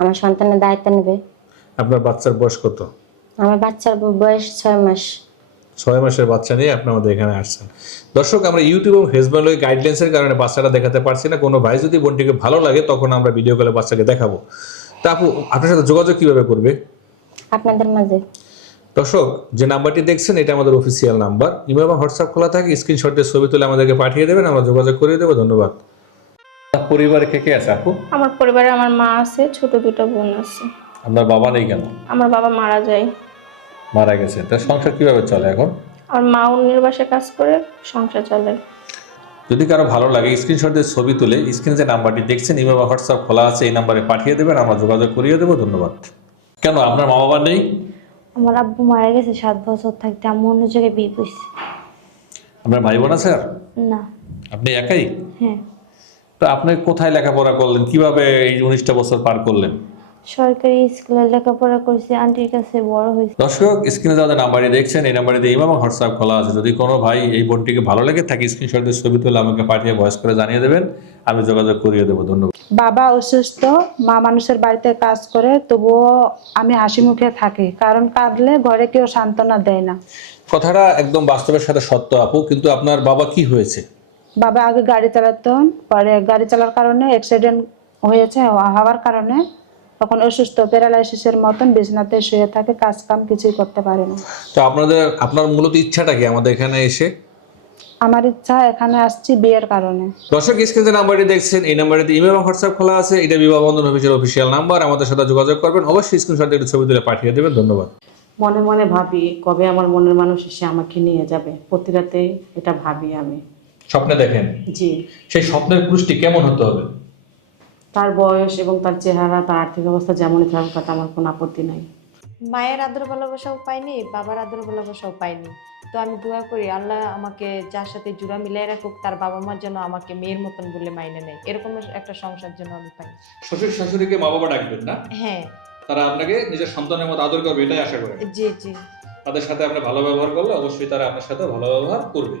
আমার সন্তানের দায়িত্ব নেবে। আপনার বাচ্চার বয়স কত? আমার বাচ্চার বয়স 6 মাস। 6 মাসের বাচ্চা নিয়ে আপনি আমাদের এখানে আসছেন। দর্শক, আমরা ইউটিউব এবং ফেসবুকে গাইডলাইন্সের কারণে বাচ্চাটা দেখাতে পারছি না। কোনো ভাই যদি বোনটিকে ভালো লাগে তখন আমরা ভিডিও কলে বাচ্চাকে দেখাবো। তা আপু, আপনার সাথে যোগাযোগ কিভাবে করবে? আপনাদের মাঝে। দর্শক, যে নাম্বারটি দেখছেন এটা আমাদের অফিসিয়াল নাম্বার। ইমো এবং হোয়াটসঅ্যাপ খোলা থাকে, স্ক্রিনশট দিয়ে ছবি তুলে আমাদেরকে পাঠিয়ে দেবেন, আমরা যোগাযোগ করে দেবো। ধন্যবাদ। পরিবারে কে কে আছে আপু? আমার পরিবারে আমার মা আছে, ছোট দুটো বোন আছে। আপনার বাবা নেই কেন? আমার বাবা মারা যায়। মারা গেছে। তা সংসার কিভাবে চলে এখন? আর মা অন্যের বাসায় কাজ করে সংসার চলে। যদি কারো ভালো লাগে স্ক্রিনশট দিয়ে ছবি তুলে স্ক্রিনে যে নাম্বারটি দেখছেন ইমো বা হোয়াটসঅ্যাপ খোলা আছে, এই নাম্বারে পাঠিয়ে দেবেন, আমরা যোগাযোগ করিয়ে দেবো। ধন্যবাদ। কেন আপনার মা বাবা নেই? আমার আব্বু মারা গেছে 7 বছর থাকতে, আমি অন্য জায়গায় বিয়ে করছি। আপনার ভাই বোন আছে আর? না। আপনি একাই? হ্যাঁ। তো আপনি কোথায় লেখাপড়া করলেন, কিভাবে এই 19টা বছর পার করলেন? সরকারি স্কুলে লেখাপড়া করছি, আন্টির কাছে বড় হয়েছে। দর্শক, স্ক্রিনে যাদের নাম্বারটি দেখছেন এই নাম্বারে দিয়ে ইমো এবং হোয়াটসঅ্যাপ খোলা আছে। যদি কোনো ভাই এই বোনটিকে ভালো লাগে থাকে স্ক্রিনশট দিয়ে ছবি তুলে আমাকে পাঠিয়ে ভয়েস করে জানিয়ে দেবেন, আমি যোগাযোগ করিয়ে দেবো। ধন্যবাদ। বাবা অসুস্থ, মা মানুষের বাড়িতে কাজ করে, তবুও আমি হাসি মুখে থাকি, কারণ কাঁদলে ঘরে কেউ সান্ত্বনা দেয় না। কথাটা একদম বাস্তবের সাথে সত্য আপু, কিন্তু আপনার বাবা কি হয়েছে? বাবা আগে গাড়ি চালাতেন, পরে গাড়ি চালার কারণে অ্যাক্সিডেন্ট হয়েছে, হওয়ার কারণে তখন অসুস্থ, প্যারালাইসিসের মতন বিছানাতে শুয়ে থাকে, কাজ কাম কিছুই করতে পারে না। তো আপনার মূলত ইচ্ছাটা কি আমাদের এখানে এসে? আমার ইচ্ছা, এখানে আসছি বিয়ের কারণে। দর্শক, স্ক্রিনে যে নাম্বারটি দেখছেন এই নাম্বারটিতে ইমেল এবং হোয়াটসঅ্যাপ খোলা আছে। এটা বিবাহ বন্ধন অফিসের অফিসিয়াল নাম্বার। আমাদের সাথে যোগাযোগ করবেন, অবশ্যই স্ক্রিনশট দিয়ে ছবি তুলে পাঠিয়ে দেবেন। ধন্যবাদ। মনে মনে ভাবি কবে আমার মনের মানুষ এসে আমাকে নিয়ে যাবে, প্রতি রাতে এটা ভাবি আমি। স্বপ্নে দেখেন? জি। সেই স্বপ্নের পুরুষটি কেমন হতে হবে? তার বয়স এবং তার চেহারা, তার আর্থিক অবস্থা যেমনই থাকুক তাতে আমার কোনো আপত্তি নাই। মায়ের আদর ভালোবাসাও পাইনি, বাবার আদর ভালোবাসাও পাইনি। তো আমি দোয়া করি আল্লাহ আমাকে যার সাথে জোড়া মিলাই রাখুক, তার বাবা মার যেন আমাকে মেয়ের মতন বলে মাইনে নেয়, এরকম একটা সংসার যেন আমি পাই। শ্বশুর শাশুড়িকে মা বাবা ডাকবেন না? হ্যাঁ। তারা আপনাকে নিজের সন্তানের মতো আদর করবে, এটাই আশা করেন? জি জি। তাদের সাথে আপনি ভালো ব্যবহার করলে অবশ্যই তারা আপনার সাথে ভালো ব্যবহার করবে।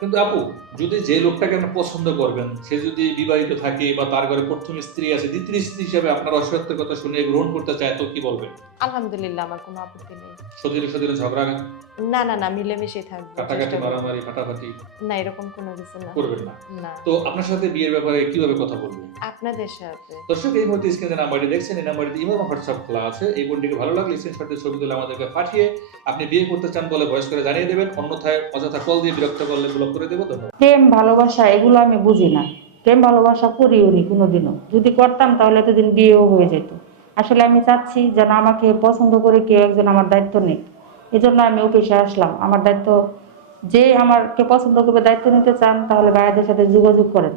কিন্তু আপু, যদি যে লোকটাকে আপনি পছন্দ করবেন সে যদি বিবাহিত থাকে বা তার ঘরে প্রথম স্ত্রী আছে, দ্বিতীয় স্ত্রী হিসেবে আপনার অসত্যের কথা শুনে গ্রহণ করতে চায়, তো কি বলবেন? আলহামদুলিল্লাহ, আমার কোনো আপত্তি নেই। সতীরে ঝগড়া, না না না, মিলেমিশে থাকবো। কাটাকাটি, মারামারি, ফাটাফাটি না, এরকম কোনো কিছু না। করবেন না? না। তো আপনার সাথে বিয়ের ব্যাপারে কিভাবে কথা বলবেন? আপনাদের সাথে। দর্শক, এই মুহূর্তে স্ক্রিনে নাম্বারটি দেখছেন এই নাম্বারটিতে ইমো এবং হোয়াটসঅ্যাপ খোলা আছে। এই বোনটিকে ভালো লাগলে স্ক্রিনশট দিয়ে ছবি তুলে আমাদেরকে পাঠিয়ে আপনি বিয়ে করতে চান বলে ভয়েস করে জানিয়ে দেবেন। অন্যথায় অযথা কল দিয়ে বিরক্ত করলে ব্লক করে দেবো। ধন্যবাদ। প্রেম ভালোবাসা এগুলো আমি বুঝি না, প্রেম ভালোবাসা করিও নি কোনোদিনও। যদি করতাম তাহলে এতদিন বিয়েও হয়ে যেত। আসলে আমি চাচ্ছি যেন আমাকে পছন্দ করে কেউ একজন আমার দায়িত্ব নেই, এই জন্য আমি অফিসে আসলাম। আমার দায়িত্ব, যে আমাকে পছন্দ করবে, দায়িত্ব নিতে চান তাহলে ভাইয়াদের সাথে যোগাযোগ করেন।